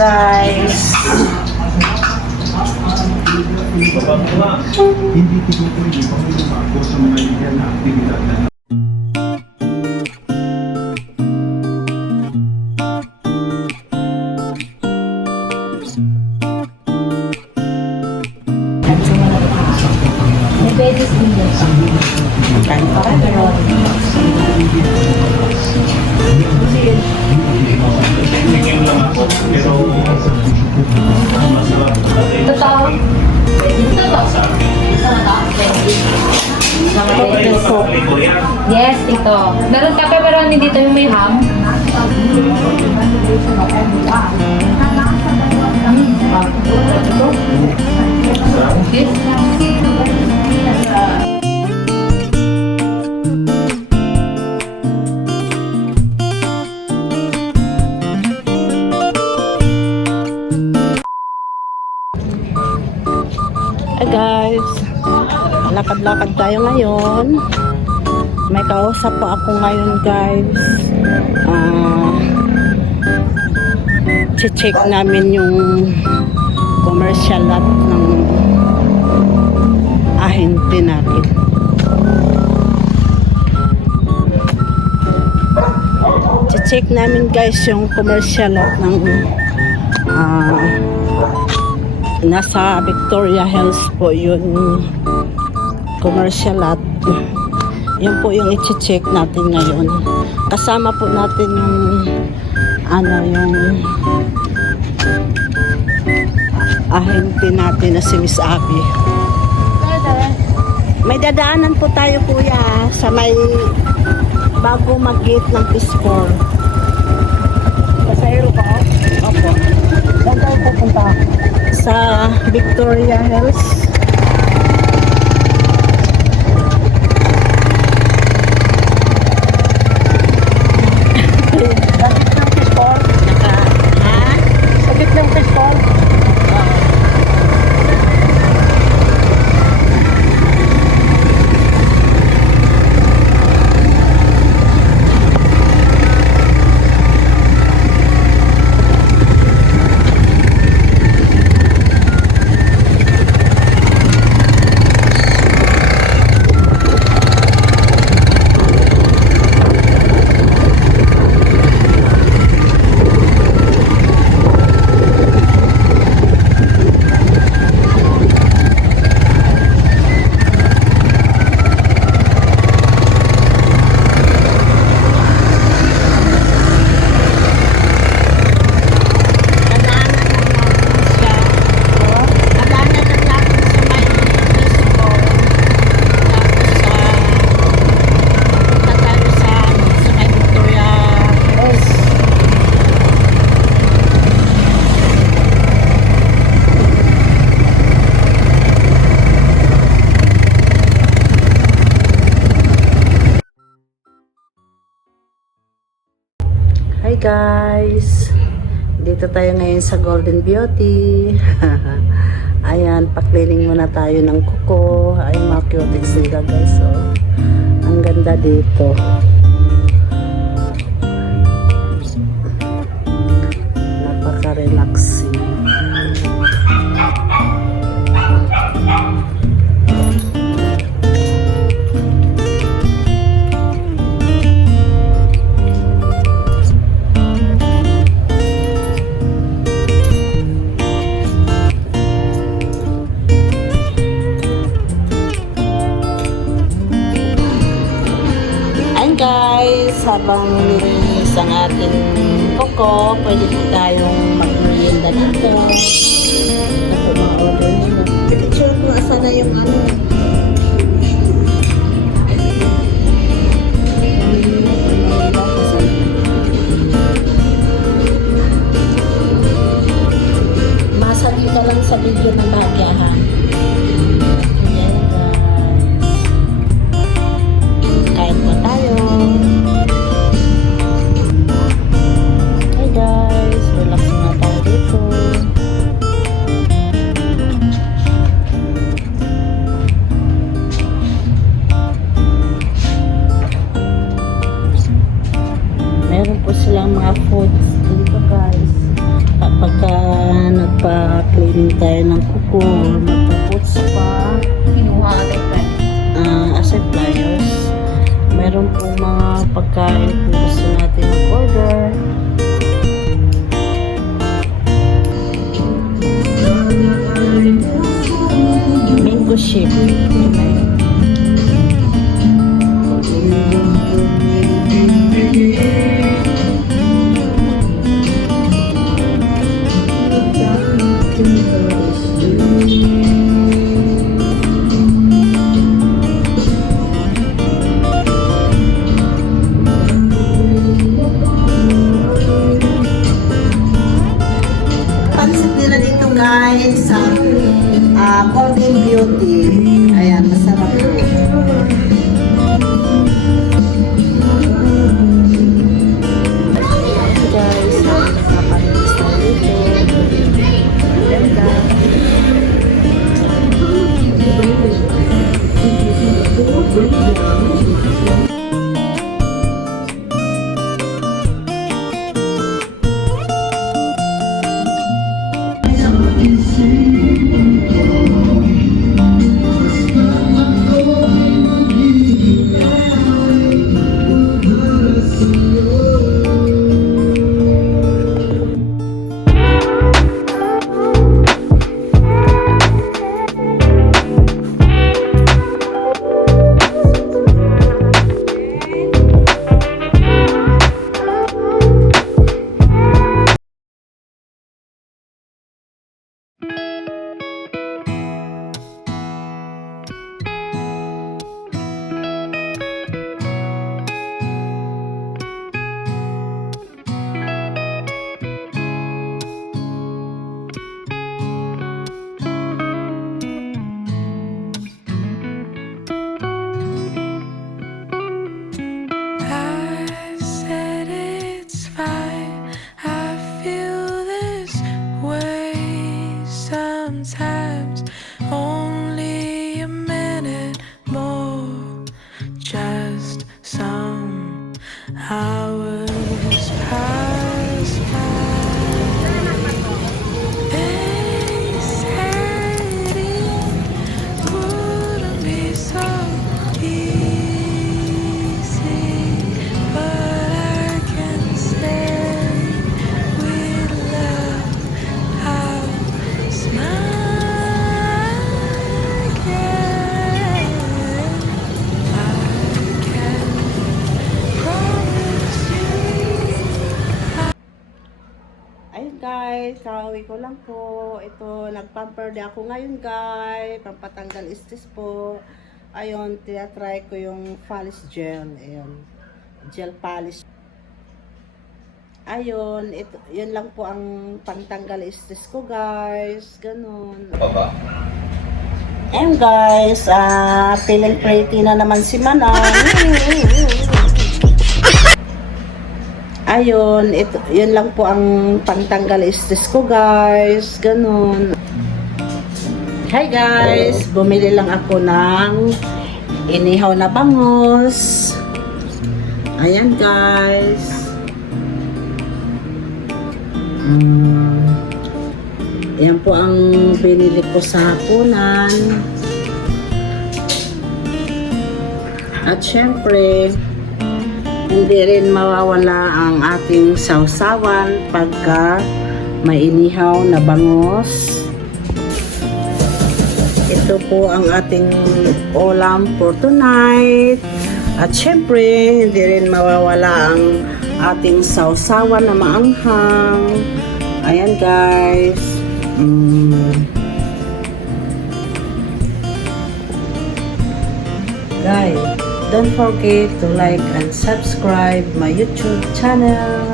guys. Hindi tinutuloy ang lumako sa mga illegal na aktibidad na May beses din yun. Kain pa rin, pero Totoo. Yes, ito. Meron ka pepperoni dito yung may ham. Hi guys, lakad-lakad tayo ngayon. May kausap po ako ngayon guys. Check namin yung commercial lot ng ahente natin. Check namin guys yung commercial lot ng nasa Victoria Hills po yun, commercial lot. Yun po yung i-check natin ngayon. Kasama po natin yung yung ahente natin na si Miss Abby. May dadaanan po tayo kuya sa may bago mag-gate ng Peace Corps. Pasahero ka? Opo. Saan tayo pupunta? Sa Victoria Hills. Sakit ng pistol? Sakit ng pistol? Hi guys, dito tayo ngayon sa Golden Beauty. Ayan, pa-cleaning muna tayo ng kuko. Ay, mga cuties nila guys. So, ang ganda dito. Napaka-relaxing. Guys, habang nilinis ang ating kuko, pwede po tayong mag-merienda dito. Ito mga order nila. Picture ko asa na yung masali ka lang sa video ng bagyahan. Kain po tayo. Hey guys, relax na tayo dito. Meron po silang mga foods dito guys. Pagka tayo ng kuko or magpaputs pa. Kinuha ka tayo friend. As flyers, meron pong mga pagkain kung gusto natin mag-order. Mango shake. Pansit nila dito guys sa Golden Beauty. Ayan, masarap po. Guys, nakapanilis na dito. Ganda. I said it's fine. I feel this way sometimes. Only a minute more, just some hours pass by. They said it wouldn't be so easy, but I can say with love I'll smile again. I can promise you. Ayun guys, kauwi ko lang po. Ito, nagpamper day ako ngayon guys. Pampatanggal stress po. Ayun, tinatry ko yung polish gel. Ayun, gel polish. Ayun, ito, yun lang po ang pangtanggal stress ko guys. Ganun. Ayun guys, feeling pretty na naman si Manang. Ayun, ito, yun lang po ang pangtanggal stress ko guys. Ganun. Hi guys, bumili lang ako ng inihaw na bangus. Ayan guys. Yan po ang binili ko sa hapunan. At syempre, hindi rin mawawala ang ating sausawan pagka may inihaw na bangus. Ito po ang ating ulam for tonight. At syempre, hindi rin mawawala ang ating sausawan na maanghang. Ayan guys. Guys, don't forget to like and subscribe my YouTube channel,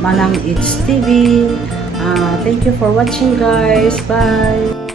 Manang It's TV. Thank you for watching guys. Bye.